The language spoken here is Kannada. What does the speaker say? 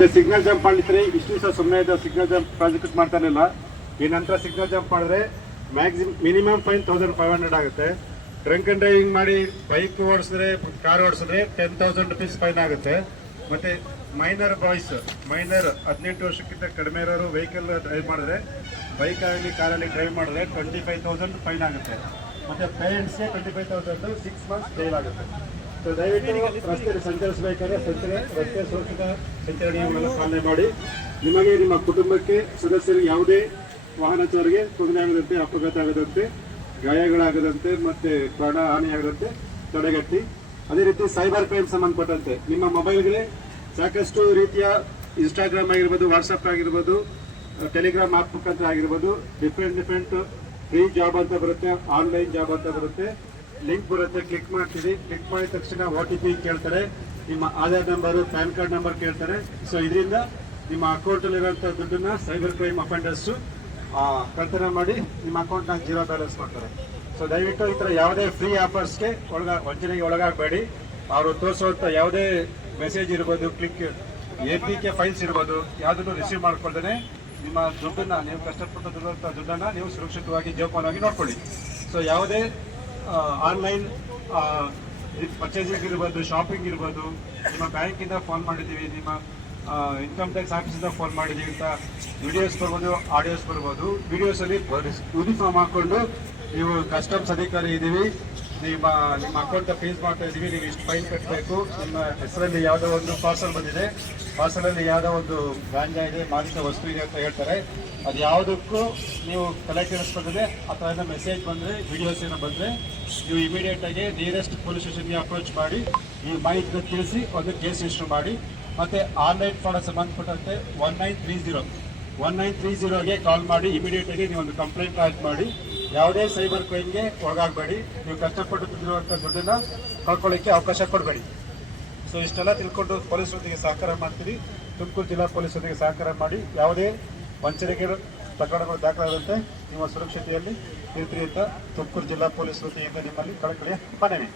ಮತ್ತೆ ಸಿಗ್ನಲ್ ಜಂಪ್ ಮಾಡಿದ್ರೆ ಇಷ್ಟು ದಿವಸ ಸುಮ್ಮನೆ ಇದ್ದ ಸಿಗ್ನಲ್ ಜಂಪ್ ಪ್ರಾಜೆಕ್ಟ್ ಮಾಡ್ತಾ ಇರಲಿಲ್ಲ. ಈ ನಂತರ ಸಿಗ್ನಲ್ ಜಂಪ್ ಮಾಡಿದ್ರೆ maximum minimum fine thousand five hundred ಆಗುತ್ತೆ. ಡ್ರಂಕ್ ಅಂಡ್ ಡ್ರೈವಿಂಗ್ ಮಾಡಿ ಬೈಕ್ ಓಡಿಸಿದ್ರೆ ಕಾರ್ ಓಡಿಸಿದ್ರೆ ಟೆನ್ ತೌಸಂಡ್ ರುಪೀಸ್ ಫೈನ್ ಆಗುತ್ತೆ. ಮತ್ತೆ ಮೈನರ್ ಬಾಯ್ಸ್ ಮೈನರ್ ಹದಿನೆಂಟು ವರ್ಷಕ್ಕಿಂತ ಕಡಿಮೆ ಇರೋರು ವೆಹಿಕಲ್ ಡ್ರೈವ್ ಮಾಡಿದ್ರೆ ಬೈಕ್ ಆಗಲಿ ಕಾರಲ್ಲಿ ಡ್ರೈವ್ ಮಾಡಿದ್ರೆ ಟ್ವೆಂಟಿ ಫೈವ್ ತೌಸಂಡ್ ಫೈನ್ ಆಗುತ್ತೆ. ಮತ್ತೆ ಪೇರೆಂಟ್ಸ್ಗೆ twenty five thousand six months jail ಆಗುತ್ತೆ. ದಯವಿಟ್ಟು ರಸ್ತೆಯಲ್ಲಿ ಸಂಚರಿಸಬೇಕಾದ್ರೆ ಸಂಚರ ರಸ್ತೆ ಸುರಕ್ಷಿತ ಸಂಚಾರ ನಿಯಮಗಳನ್ನು ಪಾಲನೆ ಮಾಡಿ. ನಿಮಗೆ ನಿಮ್ಮ ಕುಟುಂಬಕ್ಕೆ ಸದಸ್ಯರಿಗೆ ಯಾವುದೇ ವಾಹನಚಾರಿಗೆ ತೊಂದರೆ ಆಗದಂತೆ ಅಪಘಾತ ಆಗದಂತೆ, ಗಾಯಗಳಾಗದಂತೆ ಮತ್ತೆ ಪ್ರಾಣ ಹಾನಿಯಾಗದಂತೆ ತಡೆಗಟ್ಟಿ. ಅದೇ ರೀತಿ ಸೈಬರ್ ಕ್ರೈಮ್ ಸಂಬಂಧಪಟ್ಟಂತೆ ನಿಮ್ಮ ಮೊಬೈಲ್ಗೆ ಸಾಕಷ್ಟು ರೀತಿಯ ಇನ್ಸ್ಟಾಗ್ರಾಮ್ ಆಗಿರ್ಬೋದು, ವಾಟ್ಸಪ್ ಆಗಿರ್ಬೋದು, ಟೆಲಿಗ್ರಾಮ್ ಆಪ್ ಮುಖಾಂತರ ಆಗಿರ್ಬೋದು, ಡಿಫ್ರೆಂಟ್ ಡಿಫ್ರೆಂಟ್ ಫ್ರೀ ಜಾಬ್ ಅಂತ ಬರುತ್ತೆ, ಆನ್ಲೈನ್ ಜಾಬ್ ಅಂತ ಬರುತ್ತೆ. ಲಿಂಕ್ ಬರುತ್ತೆ ಕ್ಲಿಕ್ ಮಾಡ್ತೀವಿ ಕ್ಲಿಕ್ ಮಾಡಿದ ತಕ್ಷಣ ಒ ಟಿ ಪಿ ಕೇಳ್ತಾರೆ. ನಿಮ್ಮ Aadhaar number PAN card number ಕೇಳ್ತಾರೆ. ಸೊ ಇದರಿಂದ ನಿಮ್ಮ ಅಕೌಂಟಲ್ಲಿರುವಂಥ ದುಡ್ಡನ್ನ ಸೈಬರ್ ಕ್ರೈಮ್ ಅಫೆಂಡರ್ಸು ಕಳ್ತನ ಮಾಡಿ ನಿಮ್ಮ ಅಕೌಂಟ್ನ ಜೀರೋ ಬ್ಯಾಲೆನ್ಸ್ ಮಾಡ್ತಾರೆ. ಸೊ ದಯವಿಟ್ಟು ಈ ಥರ ಯಾವುದೇ ಫ್ರೀ ಆಫರ್ಸ್ಗೆ ಒಳಗ, ವಂಚನೆಗೆ ಒಳಗಾಗಬೇಡಿ. ಅವರು ತೋರಿಸುವಂಥ ಯಾವುದೇ ಮೆಸೇಜ್ ಇರ್ಬೋದು click A P K files ಇರ್ಬೋದು, ಯಾವುದನ್ನು ರಿಸೀವ್ ಮಾಡ್ಕೊಳ್ದೇ ನಿಮ್ಮ ದುಡ್ಡನ್ನ, ನೀವು ಕಷ್ಟಪಟ್ಟು ದುಡ್ಡಂಥ ದುಡ್ಡನ್ನ ನೀವು ಸುರಕ್ಷಿತವಾಗಿ ಜೋಪಾನವಾಗಿ ನೋಡ್ಕೊಳ್ಳಿ. ಸೊ ಯಾವುದೇ ಆನ್ಲೈನ್ ಪರ್ಚೇಸಿಂಗ್ ಇರ್ಬೋದು ಶಾಪಿಂಗ್ ಇರ್ಬೋದು ನಿಮ್ಮ ಬ್ಯಾಂಕಿಂದ ಫೋನ್ ಮಾಡಿದ್ದೀವಿ ನಿಮ್ಮ ಇನ್ಕಮ್ ಟ್ಯಾಕ್ಸ್ ಆಫೀಸಿಂದ ಫೋನ್ ಮಾಡಿದ್ದೀವಿ ಅಂತ ವಿಡಿಯೋಸ್ ಬರ್ಬೋದು ಆಡಿಯೋಸ್ ಬರ್ಬೋದು. ವಿಡಿಯೋಸಲ್ಲಿ ಯೂನಿಫಾರ್ಮ್ ಹಾಕ್ಕೊಂಡು ನೀವು ಕಸ್ಟಮ್ಸ್ ಅಧಿಕಾರಿ ಇದ್ದೀವಿ ನಿಮ್ಮ ನಿಮ್ಮ ಅಕೌಂಟ್ ಫೀಸ್ ಮಾಡ್ತಾ ಇದ್ದೀವಿ, ನೀವು ಇಷ್ಟು ಫೈನ್ ಕಟ್ಟಬೇಕು ನಿಮ್ಮ ಹೆಸರಲ್ಲಿ ಯಾವುದೋ ಒಂದು ಪಾರ್ಸಲ್ ಬಂದಿದೆ. ಪಾರ್ಸಲಲ್ಲಿ ಯಾವುದೋ ಒಂದು ಗಾಂಜಾ ಇದೆ ಮಾಡಿದ ವಸ್ತು ಇದೆ ಅಂತ ಹೇಳ್ತಾರೆ. ಅದು ಯಾವುದಕ್ಕೂ ನೀವು ಕಲೆಕ್ಟ್ ಕೆಡಿಸ್ಕೊಂಡ್ರೆ ಅಥವಾ ಏನೋ ಮೆಸೇಜ್ ಬಂದರೆ ವಿಡಿಯೋಸ್ ಏನೋ ಬಂದರೆ, ನೀವು ಇಮಿಡಿಯೇಟ್ ಆಗಿ ನಿಯರೆಸ್ಟ್ ಪೊಲೀಸ್ ಸ್ಟೇಷನ್ಗೆ ಅಪ್ರೋಚ್ ಮಾಡಿ, ಈ ಮಾಹಿತಿನ ತಿಳಿಸಿ, ಒಂದು ಕೇಸ್ ರಿಜಿಸ್ಟರ್ ಮಾಡಿ. ಮತ್ತೆ ಆನ್ಲೈನ್ ಫ್ರಾಡ್ ಸಂಬಂಧಪಟ್ಟಂತೆ one nine three zero one nine three ಜೀರೋಗೆ call ಮಾಡಿ ಇಮಿಡಿಯೇಟ್ ಆಗಿ ನೀವು ಒಂದು ಕಂಪ್ಲೇಂಟ್ ಲಾಂಚ್ ಮಾಡಿ. ಯಾವುದೇ ಸೈಬರ್ ಕ್ರೈಮ್ಗೆ ಒಳಗಾಗಬೇಡಿ. ನೀವು ಕಷ್ಟಪಟ್ಟು ದುಡ್ಡಿರುವಂಥ ದುಡ್ಡನ್ನು ಕಳ್ಕೊಳ್ಳಿಕ್ಕೆ ಅವಕಾಶ ಕೊಡಬೇಡಿ. ಸೊ ಇಷ್ಟೆಲ್ಲ ತಿಳ್ಕೊಂಡು ಪೊಲೀಸರೊಂದಿಗೆ ಸಹಕಾರ ಮಾಡ್ತೀವಿ ತುಮಕೂರು ಜಿಲ್ಲಾ ಪೊಲೀಸರೊಂದಿಗೆ ಸಹಕಾರ ಮಾಡಿ ಯಾವುದೇ ವಂಚನೆಗೆ ಪ್ರಕರಣಗಳು ದಾಖಲಾದಂತೆ ನಿಮ್ಮ ಸುರಕ್ಷತೆಯಲ್ಲಿ ಇರ್ತೀರಿ ಅಂತ ತುಮಕೂರು ಜಿಲ್ಲಾ ಪೊಲೀಸ್ ವತಿಯಿಂದ ನಿಮ್ಮಲ್ಲಿ ಕಳಕಳಿಯ ಮನವಿ.